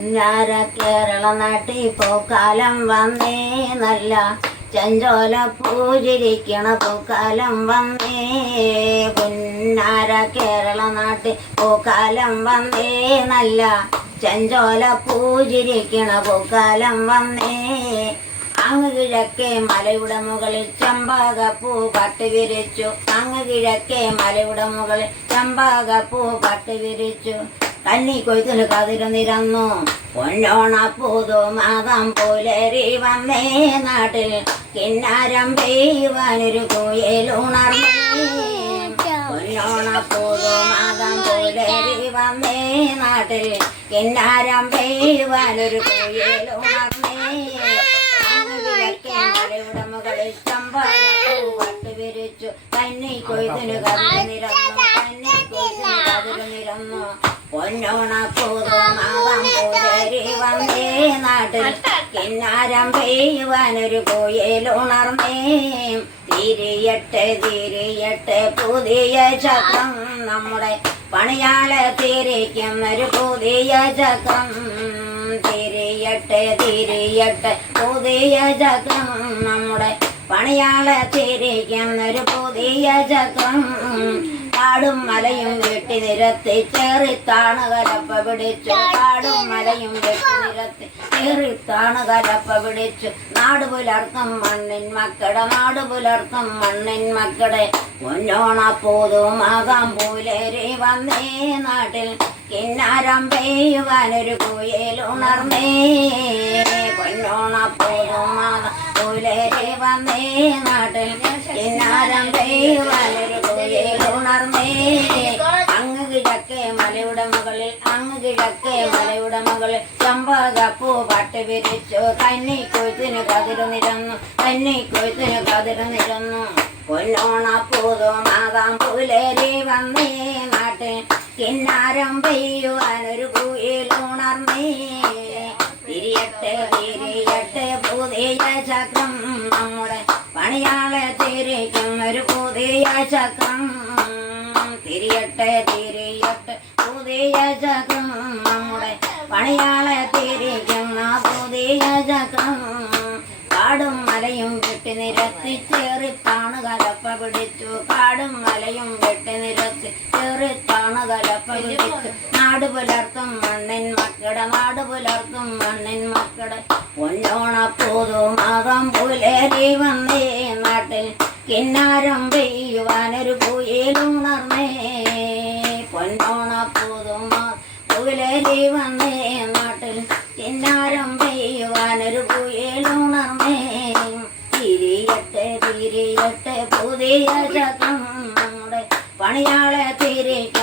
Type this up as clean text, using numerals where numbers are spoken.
കേരള നാട്ടിൽ പൂക്കാലം വന്നേ നല്ല ചഞ്ചോല പൂജിരിക്കണ പൂക്കാലം വന്നേ പുന്നാര കേരള നാട്ടിൽ പൂക്കാലം വന്നേ നല്ല ചഞ്ചോല പൂജിരിക്കണ പൂക്കാലം വന്നേ അങ്ങ് കിഴക്കേ മലയുടെ മുകളിൽ ചെമ്പകപ്പൂ പട്ട് വിരിച്ചു അങ്ങ് കിഴക്കേ മലയുടെ മുകളിൽ ചെമ്പകപ്പൂ പട്ട് വിരിച്ചു കന്നി കൊയ്ത്തിന് കതിരു നിരന്നു പൊന്നോണ പൂതു മാതം പുലരി വന്നേ നാട്ടിൽ കിന്നാരം പെയ്യുവാനൊരു കുയിലുണർന്നേ പൊന്നോണ പൂതു മാതം പുലരി വന്നേ നാട്ടിൽ കിന്നാരം പെയ്യുവാനൊരു കുയിലുണർന്നേ മലയുടെ മുകളിൽ ചമ്പകപ്പൂ പട്ട് വിരിച്ചു കന്നി കൊയ്ത്തിന് കതിരു നിരന്നു കന്നി കൊയ്ത്തിന് കതിരു നിരന്നു പൊന്നോണ പൂതു മാതം പുലരി വന്നേ നാട്ടിൽ കിന്നാരം പെയ്യുവാനൊരു കുയിലുണർന്നേ തിരിയട്ടെ തിരിയട്ടെ പുതിയ ചക്രം നമ്മുടെ പണിയാളെ തിരിക്കുന്നൊരു പുതിയ ചക്രം തിരിയട്ടെ തിരിയട്ടെ പുതിയ ചക്രം നമ്മുടെ പണിയാളെ തിരിക്കുന്നൊരു പുതിയ ചക്രം കാടും മലയും വെട്ടി നിരത്തി ചേറിത്താണ് കലപ്പ പിടിച്ചു കാടും മലയും വെട്ടി നിരത്തി ചേറിത്താണ് കലപ്പ പിടിച്ചു നാട് പുലർത്തും മണ്ണിൻ മക്കളുടെ നാട് പുലർത്തും മണ്ണിൻ മക്കളുടെ പൊന്നോണ പൂതുമാകാം പുലരി വന്നേ നാട്ടിൽ കിന്നാരം പെയ്യുവാനൊരു കുയിലുണർന്നേ പൊന്നോണ പൂതുമാകാം പുലരി വന്നേ നാട്ടിൽ കിന്നാരം പെയ്യുവാനൊരു കുയിലുണർന്നേ അങ്ങ് കിഴക്കേ മലയുടെ മുകളിൽ അങ്ങ് കിഴക്കേ മലയുടെ മുകളിൽ ചമ്പകപ്പൂ പട്ട് വിരിച്ചു കന്നി കൊയ്ത്തിന് കതിരു നിരന്നു കന്നി കൊയ്ത്തിന് കതിരു നിരന്നു പൊന്നോണ പൂതുമാകാം പുലരി വന്നേ നാട്ടിൽ കിന്നാരം പെയ്യുവാനൊരു കുയിലുണർന്നേ തിരിയട്ടെ തിരിയട്ടെ പുതിയ ചക്രം നമ്മുടെ പണിയാളെ തിരിക്കുന്നൊരു പുതിയ ചക്രം തിരിയട്ടെ തിരിയട്ടെ പുതിയ ചക്രം നമ്മുടെ പണിയാളെ തിരിക്കുന്ന പുതിയ ചക്രം കാടും മലയും വെട്ടി നിരത്തി ചേറിത്താണ് കലപ്പ പിടിച്ചു കാടും മലയും വെട്ടി നിരത്തി ചേറിത്താണ് കലപ്പ പിടിച്ചു നാട് പുലർത്തും മണ്ണിൻ മക്കളുടെ നാട് പുലർത്തും മണ്ണിൻ മക്കളുടെ പൊന്നോണ പൂതുമാകാം പുലരി വന്നേ നാട്ടിൽ കിന്നാരം പെയ്യുവാനൊരു കുയിലുണർന്നേ പൊന്നോണ പൂതുമാ പുലരി വന്നേ നാട്ടിൽ കിന്നാരം പെയ്യുവാനൊരു കുയിലുണർന്നേ തിരിയട്ടെ തിരിയട്ടെ പുതിയ ചക്രം നമ്മുടെ പണിയാളെ തിരിക്കും